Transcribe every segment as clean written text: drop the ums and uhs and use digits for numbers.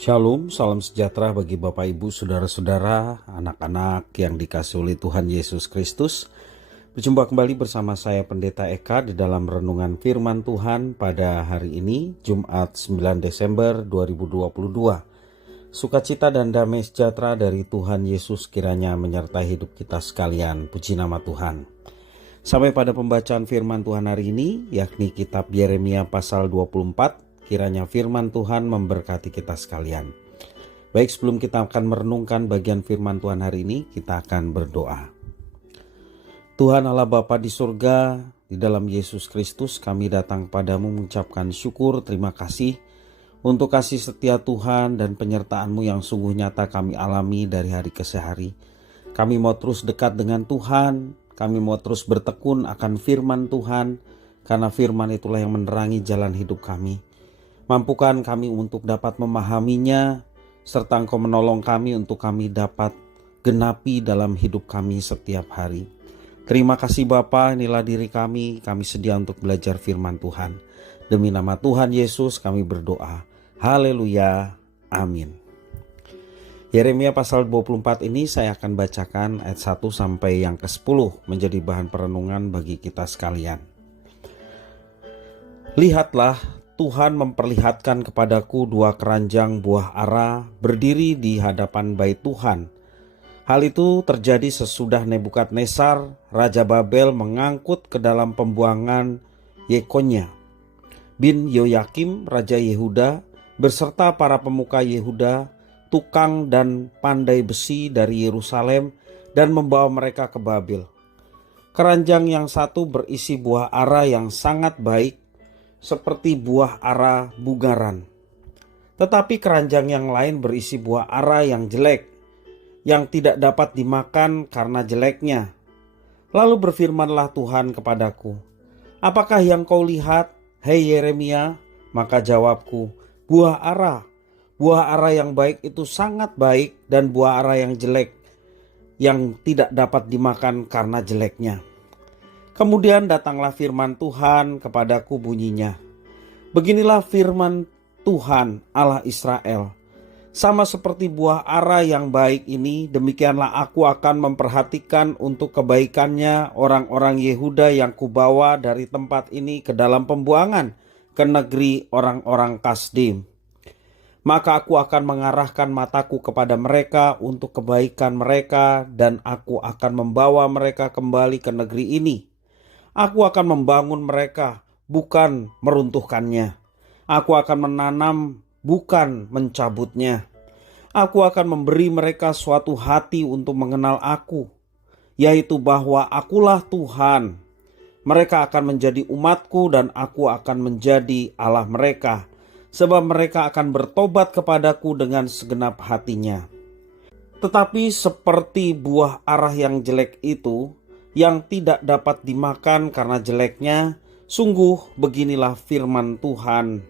Shalom, salam sejahtera bagi Bapak Ibu, Saudara-saudara, anak-anak yang dikasihi oleh Tuhan Yesus Kristus. Berjumpa kembali bersama saya Pendeta Eka di dalam renungan firman Tuhan pada hari ini, Jumat 9 Desember 2022. Sukacita dan damai sejahtera dari Tuhan Yesus kiranya menyertai hidup kita sekalian. Puji nama Tuhan. Sampai pada pembacaan firman Tuhan hari ini, yakni kitab Yeremia pasal 24. Kiranya firman Tuhan memberkati kita sekalian. Baik, sebelum kita akan merenungkan bagian firman Tuhan hari ini, kita akan berdoa. Tuhan Allah Bapa di surga, di dalam Yesus Kristus kami datang padamu mengucapkan syukur, terima kasih untuk kasih setia Tuhan dan penyertaan-Mu yang sungguh nyata kami alami dari hari ke hari. Kami mau terus dekat dengan Tuhan, kami mau terus bertekun akan firman Tuhan, karena firman itulah yang menerangi jalan hidup kami. Mampukan kami untuk dapat memahaminya, serta Engkau menolong kami untuk kami dapat genapi dalam hidup kami setiap hari. Terima kasih Bapa, inilah diri kami sedia untuk belajar firman Tuhan. Demi nama Tuhan Yesus kami berdoa. Haleluya, amin. Yeremia pasal 24 ini saya akan bacakan ayat 1 sampai yang ke-10 menjadi bahan perenungan bagi kita sekalian. Lihatlah, Tuhan memperlihatkan kepadaku dua keranjang buah ara berdiri di hadapan bait Tuhan. Hal itu terjadi sesudah Nebukadnezar, Raja Babel mengangkut ke dalam pembuangan Yekonya bin Yoyakim, Raja Yehuda, beserta para pemuka Yehuda, tukang dan pandai besi dari Yerusalem, dan membawa mereka ke Babel. Keranjang yang satu berisi buah ara yang sangat baik, seperti buah ara bugaran. Tetapi keranjang yang lain berisi buah ara yang jelek, yang tidak dapat dimakan karena jeleknya. Lalu berfirmanlah Tuhan kepadaku, apakah yang kau lihat, hei Yeremia? Maka jawabku, buah ara. Buah ara yang baik itu sangat baik, dan buah ara yang jelek, yang tidak dapat dimakan karena jeleknya. Kemudian datanglah firman Tuhan kepadaku bunyinya, beginilah firman Tuhan Allah Israel, sama seperti buah ara yang baik ini, demikianlah aku akan memperhatikan untuk kebaikannya orang-orang Yehuda yang kubawa dari tempat ini ke dalam pembuangan ke negeri orang-orang Kasdim. Maka aku akan mengarahkan mataku kepada mereka untuk kebaikan mereka, dan aku akan membawa mereka kembali ke negeri ini. Aku akan membangun mereka, bukan meruntuhkannya. Aku akan menanam, bukan mencabutnya. Aku akan memberi mereka suatu hati untuk mengenal aku, yaitu bahwa akulah Tuhan. Mereka akan menjadi umatku dan aku akan menjadi Allah mereka, sebab mereka akan bertobat kepadaku dengan segenap hatinya. Tetapi seperti buah ara yang jelek itu, yang tidak dapat dimakan karena jeleknya, sungguh beginilah firman Tuhan.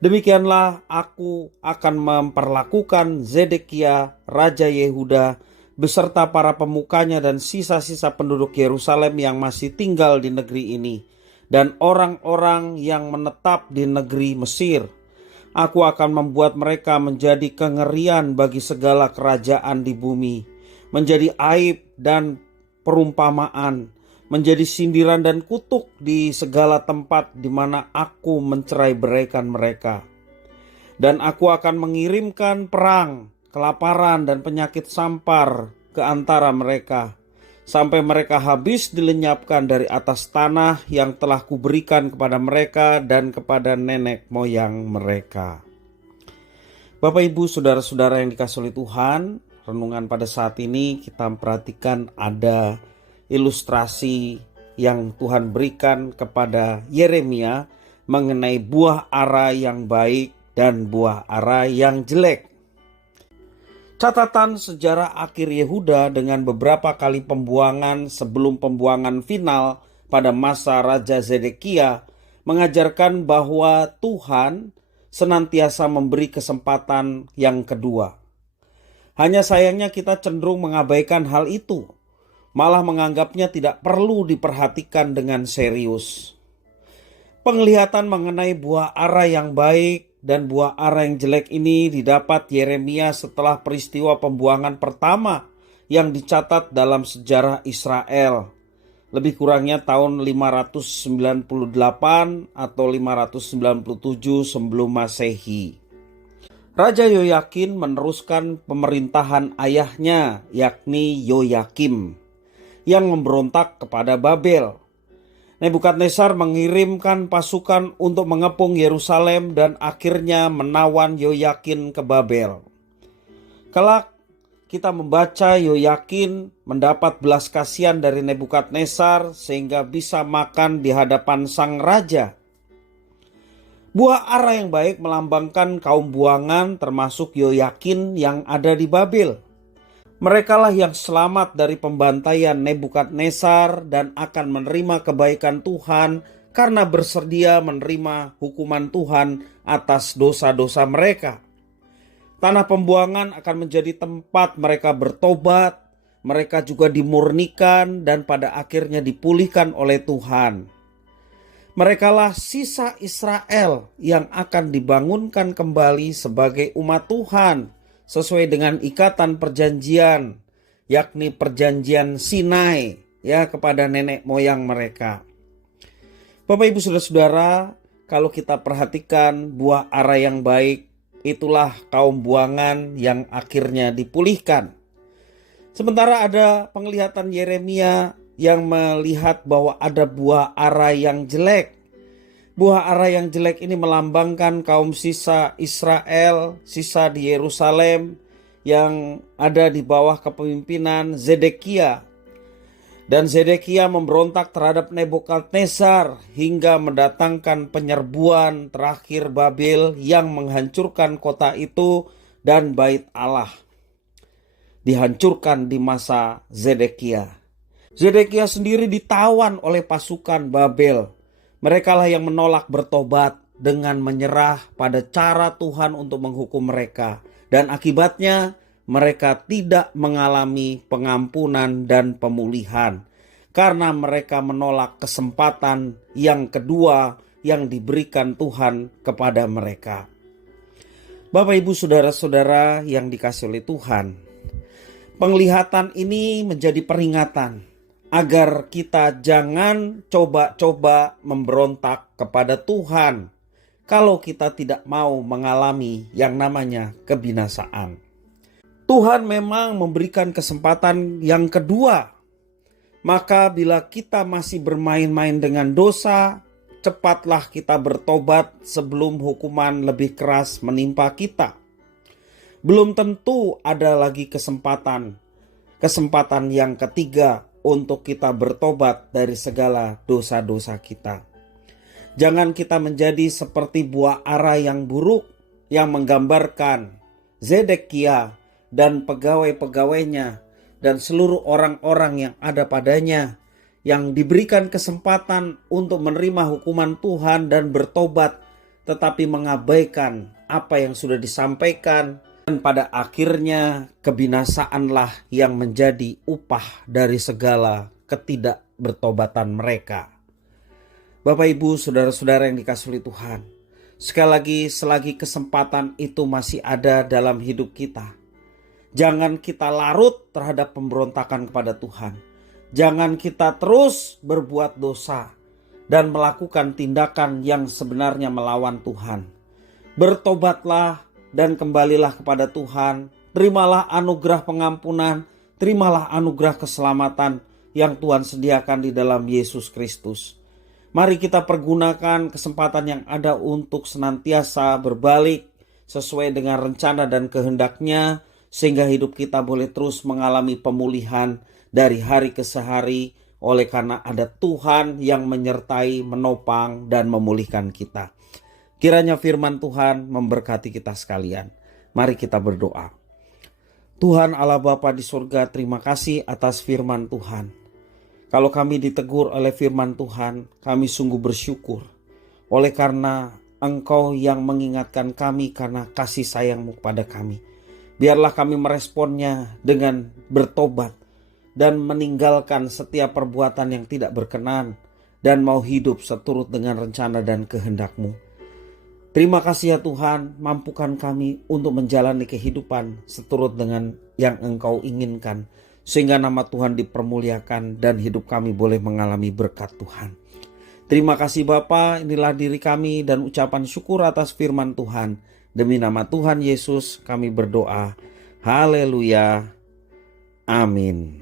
Demikianlah aku akan memperlakukan Zedekia, Raja Yehuda, beserta para pemukanya dan sisa-sisa penduduk Yerusalem yang masih tinggal di negeri ini, dan orang-orang yang menetap di negeri Mesir. Aku akan membuat mereka menjadi kengerian bagi segala kerajaan di bumi, menjadi aib dan perumpamaan, menjadi sindiran dan kutuk di segala tempat di mana aku mencerai-beraikan mereka. Dan aku akan mengirimkan perang, kelaparan dan penyakit sampar ke antara mereka, sampai mereka habis dilenyapkan dari atas tanah yang telah kuberikan kepada mereka dan kepada nenek moyang mereka. Bapak Ibu, saudara-saudara yang dikasihi oleh Tuhan, renungan pada saat ini kita perhatikan ada ilustrasi yang Tuhan berikan kepada Yeremia mengenai buah ara yang baik dan buah ara yang jelek. Catatan sejarah akhir Yehuda dengan beberapa kali pembuangan sebelum pembuangan final pada masa Raja Zedekia mengajarkan bahwa Tuhan senantiasa memberi kesempatan yang kedua. Hanya sayangnya kita cenderung mengabaikan hal itu, malah menganggapnya tidak perlu diperhatikan dengan serius. Penglihatan mengenai buah ara yang baik dan buah ara yang jelek ini didapat Yeremia setelah peristiwa pembuangan pertama yang dicatat dalam sejarah Israel. Lebih kurangnya tahun 598 atau 597 sebelum Masehi. Raja Yoyakin meneruskan pemerintahan ayahnya, yakni Yoyakim, yang memberontak kepada Babel. Nebukadnezar mengirimkan pasukan untuk mengepung Yerusalem dan akhirnya menawan Yoyakin ke Babel. Kelak kita membaca Yoyakin mendapat belas kasihan dari Nebukadnezar sehingga bisa makan di hadapan sang raja. Buah ara yang baik melambangkan kaum buangan termasuk Yoyakin yang ada di Babel. Merekalah yang selamat dari pembantaian Nebukadnezar dan akan menerima kebaikan Tuhan karena bersedia menerima hukuman Tuhan atas dosa-dosa mereka. Tanah pembuangan akan menjadi tempat mereka bertobat, mereka juga dimurnikan dan pada akhirnya dipulihkan oleh Tuhan. Merekalah sisa Israel yang akan dibangunkan kembali sebagai umat Tuhan sesuai dengan ikatan perjanjian, yakni perjanjian Sinai kepada nenek moyang mereka. Bapak Ibu Saudara-saudara, kalau kita perhatikan buah ara yang baik, itulah kaum buangan yang akhirnya dipulihkan. Sementara ada penglihatan Yeremia yang melihat bahwa ada buah ara yang jelek. Buah ara yang jelek ini melambangkan kaum sisa Israel, sisa di Yerusalem yang ada di bawah kepemimpinan Zedekia. Dan Zedekia memberontak terhadap Nebukadnezar hingga mendatangkan penyerbuan terakhir Babel yang menghancurkan kota itu dan bait Allah. Dihancurkan di masa Zedekia. Zedekia sendiri ditawan oleh pasukan Babel. Merekalah yang menolak bertobat dengan menyerah pada cara Tuhan untuk menghukum mereka. Dan akibatnya mereka tidak mengalami pengampunan dan pemulihan. Karena mereka menolak kesempatan yang kedua yang diberikan Tuhan kepada mereka. Bapak Ibu Saudara-saudara yang dikasihi oleh Tuhan, penglihatan ini menjadi peringatan agar kita jangan coba-coba memberontak kepada Tuhan kalau kita tidak mau mengalami yang namanya kebinasaan. Tuhan memang memberikan kesempatan yang kedua. Maka bila kita masih bermain-main dengan dosa, cepatlah kita bertobat sebelum hukuman lebih keras menimpa kita. Belum tentu ada lagi kesempatan yang ketiga untuk kita bertobat dari segala dosa-dosa kita. Jangan kita menjadi seperti buah ara yang buruk yang menggambarkan Zedekia dan pegawai-pegawainya dan seluruh orang-orang yang ada padanya yang diberikan kesempatan untuk menerima hukuman Tuhan dan bertobat, tetapi mengabaikan apa yang sudah disampaikan. Dan pada akhirnya kebinasaanlah yang menjadi upah dari segala ketidakbertobatan mereka. Bapak Ibu Saudara-saudara yang dikasihi Tuhan, sekali lagi selagi kesempatan itu masih ada dalam hidup kita, jangan kita larut terhadap pemberontakan kepada Tuhan. Jangan kita terus berbuat dosa dan melakukan tindakan yang sebenarnya melawan Tuhan. Bertobatlah dan kembalilah kepada Tuhan. Terimalah anugerah pengampunan, terimalah anugerah keselamatan yang Tuhan sediakan di dalam Yesus Kristus. Mari kita pergunakan kesempatan yang ada untuk senantiasa berbalik sesuai dengan rencana dan kehendak-Nya, sehingga hidup kita boleh terus mengalami pemulihan dari hari ke hari oleh karena ada Tuhan yang menyertai, menopang, dan memulihkan kita. Kiranya firman Tuhan memberkati kita sekalian. Mari kita berdoa. Tuhan Allah Bapa di surga, terima kasih atas firman Tuhan. Kalau kami ditegur oleh firman Tuhan, kami sungguh bersyukur. Oleh karena Engkau yang mengingatkan kami karena kasih sayang-Mu kepada kami. Biarlah kami meresponnya dengan bertobat dan meninggalkan setiap perbuatan yang tidak berkenan dan mau hidup seturut dengan rencana dan kehendak-Mu. Terima kasih ya Tuhan, mampukan kami untuk menjalani kehidupan seturut dengan yang Engkau inginkan, sehingga nama Tuhan dipermuliakan dan hidup kami boleh mengalami berkat Tuhan. Terima kasih Bapa, inilah diri kami dan ucapan syukur atas firman Tuhan. Demi nama Tuhan Yesus kami berdoa. Haleluya. Amin.